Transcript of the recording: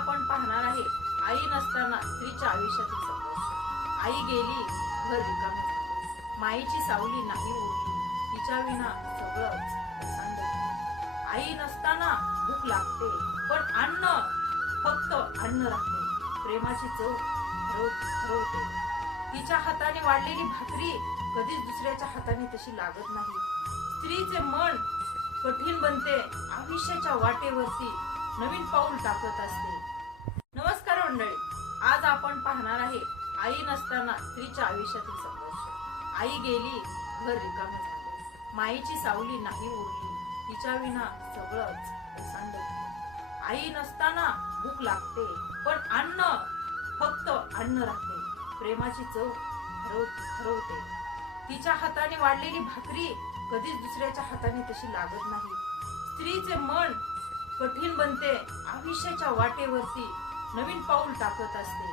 आपण पाहणार आहे आई नसताना स्त्रीच्या आयुष्यातील संघर्ष। आई गेली, घर रिकामे झाले, माईची सावली नाही उरली, तिच्या विना सगळंच सांडले। आई नसताना भूक लागते, पण अन्न फक्त अन्न राहते, प्रेमाची चव हरवते। तिच्या हाताने वाढलेली भाकरी कधीच दुसऱ्याच्या हाताने तशी लागत नाही। स्त्रीचे मन कठीण बनते, आयुष्याच्या वाटेवरती नवीन पाऊल टाकत असते। नमस्कार मंडळी, आज आपण पाहणार आहे आई नसताना स्त्रीच्या आयुष्यातील संघर्ष। आई गेली, घर रिकामे झाले, माईची सावली नाही उरली, तिच्या विना सगळंच सांडले। आई नसताना भूक लागते, पण अन्न फक्त अन्न राहते, प्रेमाची चव हरवते। तिच्या हाताने वाढलेली भाकरी कधीच दुसऱ्याच्या हाताने तशी लागत नाही। स्त्रीचे मन कठीण बनते, आयुष्याच्या वाटेवरती नवीन पाऊल टाकत असते।